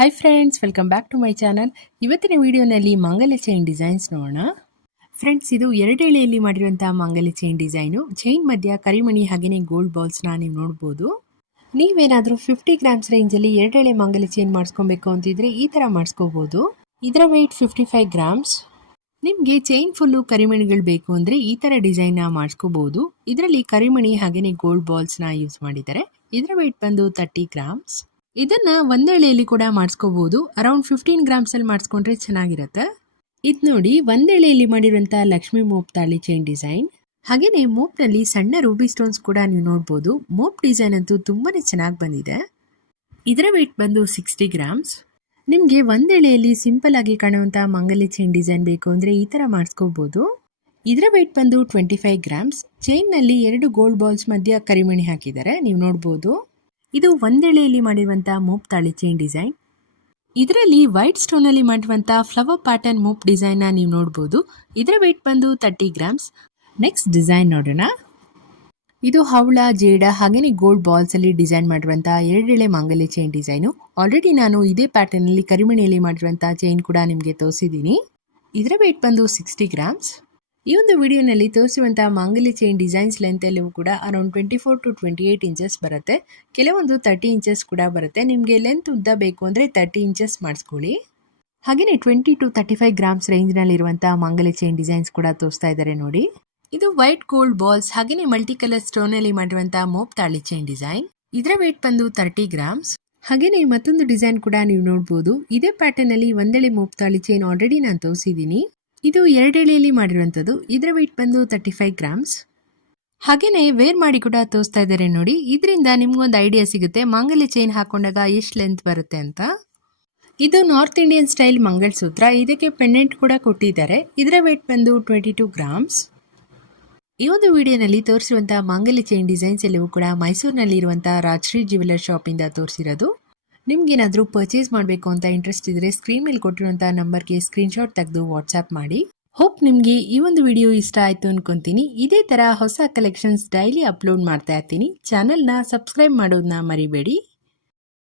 Hi friends welcome back to my channel ಇವತ್ತಿನ ವಿಡಿಯೋನಲ್ಲಿ ಮಂಗಲ ಚೈನ್ ಡಿಸೈನ್ಸ್ ನೋಡೋಣ. ಫ್ರೆಂಡ್ಸ್ ಇದು ಎರಡೆಳೆಯಲ್ಲಿ ಮಾಡಿರುವಂಥ ಮಂಗಲ ಚೈನ್ ಡಿಸೈನು ಚೈನ್ ಮಧ್ಯ ಕರಿಮಣಿ ಹಾಗೆಯೇ ಗೋಲ್ಡ್ ಬಾಲ್ಸ್ನ ನೀವು ನೋಡ್ಬೋದು. ನೀವೇನಾದರೂ ಫಿಫ್ಟಿ ಗ್ರಾಮ್ಸ್ ರೇಂಜಲ್ಲಿ ಎರಡೆಳೆ ಮಂಗಲ ಚೈನ್ ಮಾಡಿಸ್ಕೊಬೇಕು ಅಂತಿದ್ರೆ ಈ ಥರ ಮಾಡಿಸ್ಕೋಬೋದು. ಇದರ ವೆಯ್ಟ್ ಫಿಫ್ಟಿ ಫೈವ್ ಗ್ರಾಮ್ಸ್ ನಿಮಗೆ ಚೈನ್ ಫುಲ್ಲು ಕರಿಮಣಿಗಳು ಬೇಕು ಅಂದರೆ ಈ ಥರ ಡಿಸೈನ್ನ ಮಾಡಿಸ್ಕೋಬೋದು. ಇದರಲ್ಲಿ ಕರಿಮಣಿ ಹಾಗೆಯೇ ಗೋಲ್ಡ್ ಬಾಲ್ಸ್ನ ಯೂಸ್ ಮಾಡಿದ್ದಾರೆ. ಇದರ ವೆಯ್ಟ್ ಬಂದು ತರ್ಟಿ ಗ್ರಾಮ್ಸ್ ಇದನ್ನ ಒಂದೆಳೆಯಲ್ಲಿ ಕೂಡ ಮಾಡಿಸ್ಕೋಬಹುದು ಅರೌಂಡ್ ಫಿಫ್ಟೀನ್ ಗ್ರಾಮ್ಸ್ ಅಲ್ಲಿ ಮಾಡಿಸ್ಕೊಂಡ್ರೆ ಚೆನ್ನಾಗಿರುತ್ತೆ. ಇದು ನೋಡಿ, ಒಂದೆಳೆಯಲ್ಲಿ ಮಾಡಿರುವಂಥ ಲಕ್ಷ್ಮಿ ಮೋಪ್ ತಾಳಿ ಚೈನ್ ಡಿಸೈನ್ ಹಾಗೇನೆ ಮೋಪ್ನಲ್ಲಿ ಸಣ್ಣ ರೂಬಿ ಸ್ಟೋನ್ಸ್ ಕೂಡ ನೀವು ನೋಡ್ಬೋದು. ಮೋಪ್ ಡಿಸೈನ್ ಅಂತೂ ತುಂಬಾನೇ ಚೆನ್ನಾಗಿ ಬಂದಿದೆ. ಇದರ ವೆಯ್ಟ್ ಬಂದು ಸಿಕ್ಸ್ಟಿ ಗ್ರಾಮ್ಸ್ ನಿಮಗೆ ಒಂದೆಳೆಯಲ್ಲಿ ಸಿಂಪಲ್ ಆಗಿ ಕಾಣುವಂತ ಮಂಗಲಿ ಚೈನ್ ಡಿಸೈನ್ ಬೇಕು ಅಂದ್ರೆ ಈ ತರ ಮಾಡಿಸ್ಕೋಬಹುದು ಇದರ ವೆಯ್ಟ್ ಬಂದು ಟ್ವೆಂಟಿ ಫೈವ್ ಗ್ರಾಮ್ಸ್ ಚೈನ್ನಲ್ಲಿ ಎರಡು ಗೋಲ್ಡ್ ಬಾಲ್ಸ್ ಮಧ್ಯ ಕರಿಮಣಿ ಹಾಕಿದ್ದಾರೆ ನೀವು ನೋಡ್ಬೋದು. ಇದು ಒಂದೆಳೆಯಲ್ಲಿ ಮಾಡಿರುವಂಥ ಮೂಪ್ ತಾಳಿ ಚೈನ್ ಡಿಸೈನ್ ಇದರಲ್ಲಿ ವೈಟ್ ಸ್ಟೋನ್ ಅಲ್ಲಿ ಮಾಡಿರುವಂತಹ ಫ್ಲವರ್ ಪ್ಯಾಟರ್ನ್ ಮೂಪ್ ಡಿಸೈನ್ನ ನೀವು ನೋಡಬಹುದು ಇದರ ವೆಯ್ಟ್ ಬಂದು ತರ್ಟಿ ಗ್ರಾಮ್ಸ್ ನೆಕ್ಸ್ಟ್ ಡಿಸೈನ್ ನೋಡೋಣ. ಇದು ಹವಳ ಜೇಡ, ಹಾಗೇನೆ ಗೋಲ್ಡ್ ಬಾಲ್ಸ್ ಅಲ್ಲಿ ಡಿಸೈನ್ ಮಾಡಿರುವಂತಹ ಎರಡೆಳೆ ಮಾಂಗಲ್ಯ ಚೈನ್ ಡಿಸೈನು ಆಲ್ರೆಡಿ ನಾನು ಇದೇ ಪ್ಯಾಟರ್ನ್ ಅಲ್ಲಿ ಕರಿಮಣಿಯಲ್ಲಿ ಮಾಡಿರುವಂತಹ ಚೈನ್ ಕೂಡ ನಿಮಗೆ ತೋರಿಸಿದ್ದೀನಿ. ಇದರ ವೆಯ್ಟ್ ಬಂದು ಸಿಕ್ಸ್ಟಿ ಗ್ರಾಮ್ಸ್ ಈ ಒಂದು ವಿಡಿಯೋನಲ್ಲಿ ತೋರಿಸುವಂತಹ ಮಾಂಗಲ್ಯ ಚೈನ್ ಡಿಸೈನ್ಸ್ ಲೆಂತ್ ಎಲ್ಲವೂ ಕೂಡ around twenty four to twenty eight inches ಬರುತ್ತೆ. ಕೆಲವೊಂದು ತರ್ಟಿ ಇಂಚಸ್ ಕೂಡ ಬರುತ್ತೆ. ನಿಮಗೆ ಲೆಂತ್ ಉದ್ದ ಬೇಕು ಅಂದರೆ ತರ್ಟಿ ಇಂಚಸ್ ಮಾಡಿಸ್ಕೊಳ್ಳಿ. ಹಾಗೆಯೇ twenty two thirty five grams ರೇಂಜ್ನಲ್ಲಿರುವಂಥ ಮಾಂಗಲ್ಯ ಚೈನ್ ಡಿಸೈನ್ಸ್ ಕೂಡ ತೋರಿಸ್ತಾ ಇದ್ದಾರೆ ನೋಡಿ. ಇದು ವೈಟ್ ಗೋಲ್ಡ್ ಬಾಲ್ಸ್ ಹಾಗೆಯೇ ಮಲ್ಟಿ ಕಲರ್ ಸ್ಟೋನಲ್ಲಿ ಮಾಡಿರುವಂತಹ ಮೋಪ್ ತಾಳಿ ಚೈನ್ ಡಿಸೈನ್ ಇದರ ವೇಟ್ ಬಂದು ತರ್ಟಿ ಗ್ರಾಮ್ಸ್ ಹಾಗೆಯೇ ಮತ್ತೊಂದು ಡಿಸೈನ್ ಕೂಡ ನೀವು ನೋಡ್ಬೋದು. ಇದೇ ಪ್ಯಾಟರ್ನ್ ಅಲ್ಲಿ ಒಂದೆಳೆ ಮೋಪ್ ತಾಳಿ ಚೈನ್ ಆಲ್ರೆಡಿ ನಾನು ತೋರಿಸಿದ್ದೀನಿ. ಇದು ಎರಡೆಳೆಯಲ್ಲಿ ಮಾಡಿರುವಂಥದ್ದು. ಇದರ ವೆಯ್ಟ್ ಬಂದು ತರ್ಟಿ ಫೈವ್ ಗ್ರಾಮ್ಸ್ ಹಾಗೆಯೇ ವೇರ್ ಮಾಡಿ ಕೂಡ ತೋರಿಸ್ತಾ ಇದ್ದಾರೆ ನೋಡಿ. ಇದರಿಂದ ನಿಮಗೊಂದು ಐಡಿಯಾ ಸಿಗುತ್ತೆ. ಮಾಂಗಲ್ಯ ಚೈನ್ ಹಾಕೊಂಡಾಗ ಎಷ್ಟು ಲೆಂತ್ ಬರುತ್ತೆ ಅಂತ. ಇದು ನಾರ್ತ್ ಇಂಡಿಯನ್ ಸ್ಟೈಲ್ ಮಂಗಳಸೂತ್ರ ಇದಕ್ಕೆ ಪೆಂಡೆಂಟ್ ಕೂಡ ಕೊಟ್ಟಿದ್ದಾರೆ. ಇದರ ವೆಯ್ಟ್ ಬಂದು ಟ್ವೆಂಟಿ ಟೂ ಗ್ರಾಮ್ಸ್ ಈ ಒಂದು ವಿಡಿಯೋನಲ್ಲಿ ತೋರಿಸಿರುವಂತಹ ಮಾಂಗಲ್ಯ ಚೈನ್ ಡಿಸೈನ್ಸ್ ಎಲ್ಲವೂ ಕೂಡ ಮೈಸೂರಿನಲ್ಲಿರುವಂಥ ರಾಜಶ್ರೀ ಜ್ಯುವೆಲರ್ ಶಾಪಿಂದ ತೋರಿಸಿರೋದು. ನಿಮ್ಗೇನಾದರೂ ಪರ್ಚೇಸ್ ಮಾಡಬೇಕು ಅಂತ ಇಂಟ್ರೆಸ್ಟ್ ಇದ್ರೆ ಸ್ಕ್ರೀನ್ ಮೇಲೆ ಕೊಟ್ಟಿರುವಂಥ ನಂಬರ್ಗೆ ಸ್ಕ್ರೀನ್ಶಾಟ್ ತೆಗೆದು ವಾಟ್ಸ್ಆ್ಯಪ್ ಮಾಡಿ. ಹೋಪ್ ನಿಮಗೆ ಈ ಒಂದು ವಿಡಿಯೋ ಇಷ್ಟ ಆಯಿತು ಅನ್ಕೊಂತೀನಿ. ಇದೇ ಥರ ಹೊಸ ಕಲೆಕ್ಷನ್ಸ್ ಡೈಲಿ ಅಪ್ಲೋಡ್ ಮಾಡ್ತಾ ಇರ್ತೀನಿ. ಚಾನಲ್ನ ಸಬ್ಸ್ಕ್ರೈಬ್ ಮಾಡೋದನ್ನ ಮರಿಬೇಡಿ.